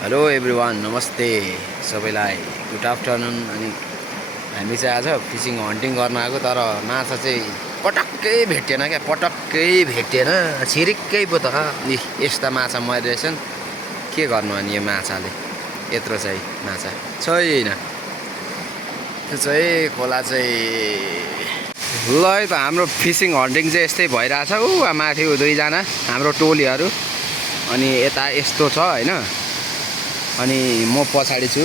Hello everyone, नमस्ते सबैलाई, good afternoon. अनि हामी चाहिँ आज फिसिङ हन्टिङ गर्न आएको, तर माछा चाहिँ पटक्कै भेटेन क्या, पटक्कै भेटेन। छिरिक्कै पो त यस्ता माछा मरिरहेछन्। के गर्नु अनि यो माछाले, यत्रो चाहिँ माछा छैन। त्यो चाहिँ खोला चाहिँ ल है त। हाम्रो फिसिङ हन्टिङ चाहिँ यस्तै भइरहेछ। माथि दुईजना हाम्रो टोलीहरू, अनि यता यस्तो छ होइन। अनि म पछाडि छु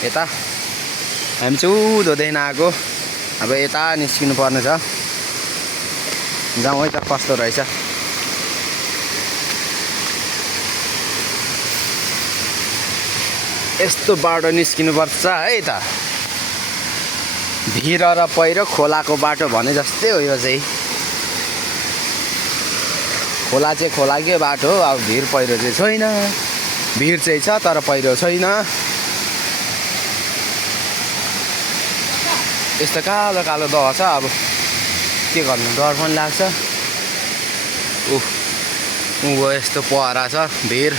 यता। हामी चाहिँ उँधोदेखि आएको, अब यता निस्किनु पर्ने छ। जाउँ है त, कस्तो रहेछ। यस्तो बाटो निस्किनुपर्छ है त। भिर र पहिरो खोलाको बाटो भने जस्तै हो यो चाहिँ। खोला चाहिँ खोलाकै बाटो हो, अब भिर पहिरो चाहिँ छैन। भिर चाहिँ छ तर पहिरो छैन। यस्तो कालो कालो दह छ। अब के गर्नु, डर पनि लाग्छ। उँभो यस्तो पहरा छ भिर।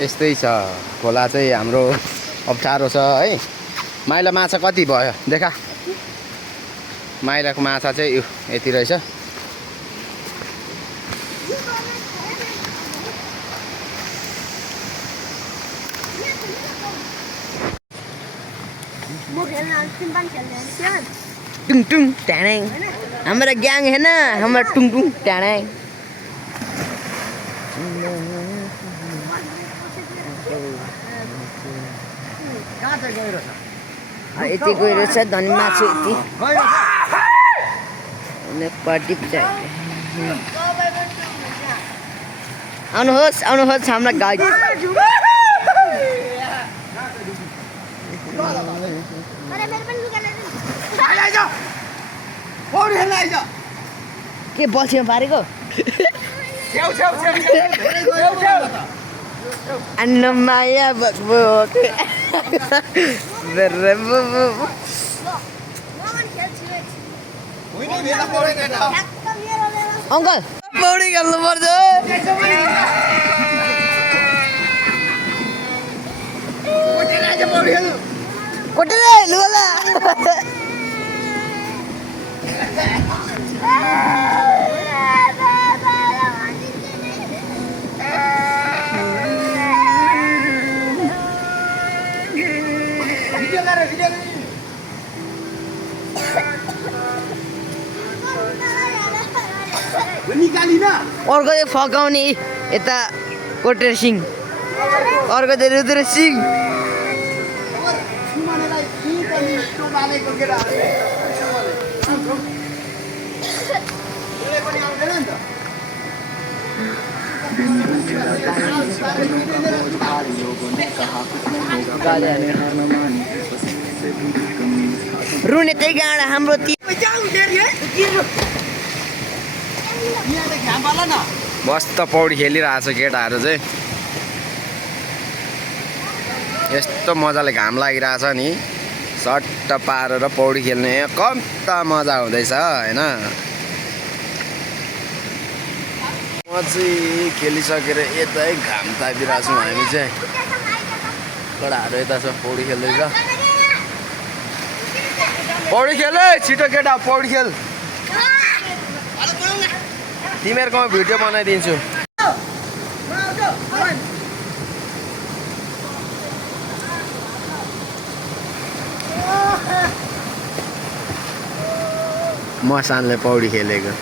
यस्तै छ खोला चाहिँ हाम्रो। अप्ठ्यारो छ है। माइला माछा कति भयो देखा। माइलाको माछा चाहिँ यति रहेछ। टुङ टुङ ट्याङ हाम्रो ग्याङ हेर्न, हाम्रो टुङ टुङ ट्याङ। यति गहिरो छ धनी माछु यति। आउनुहोस् आउनुहोस् हाम्रा गाइड। के बल्छीमा पारेको अन्नमाया बकबक। अङ्कल पौडी खेल्नु पर्छ। कोटेले लुला अर्को चाहिँ फकाउने यता कोटेर सिंह, अर्को चाहिँ रुद्र सिंह। रुने त्यही गाडा हाम्रो। मस्त पौडी खेलिरहेछ केटाहरू चाहिँ। यस्तो मजाले घाम लागिरहेछ नि, सट्ट पारेर पौडी खेल्ने कम्ता मजा हुँदैछ होइन। म चाहिँ खेलिसकेर यतै घाम तापिरहेको छौँ हामी चाहिँ। केटाहरू यता छ पौडी खेल्दैछ। पौडी खेल है छिटो केटा, पौडी खेल। तिमीहरूकोमा भिडियो बनाइदिन्छु। मसानले पौडी खेलेको।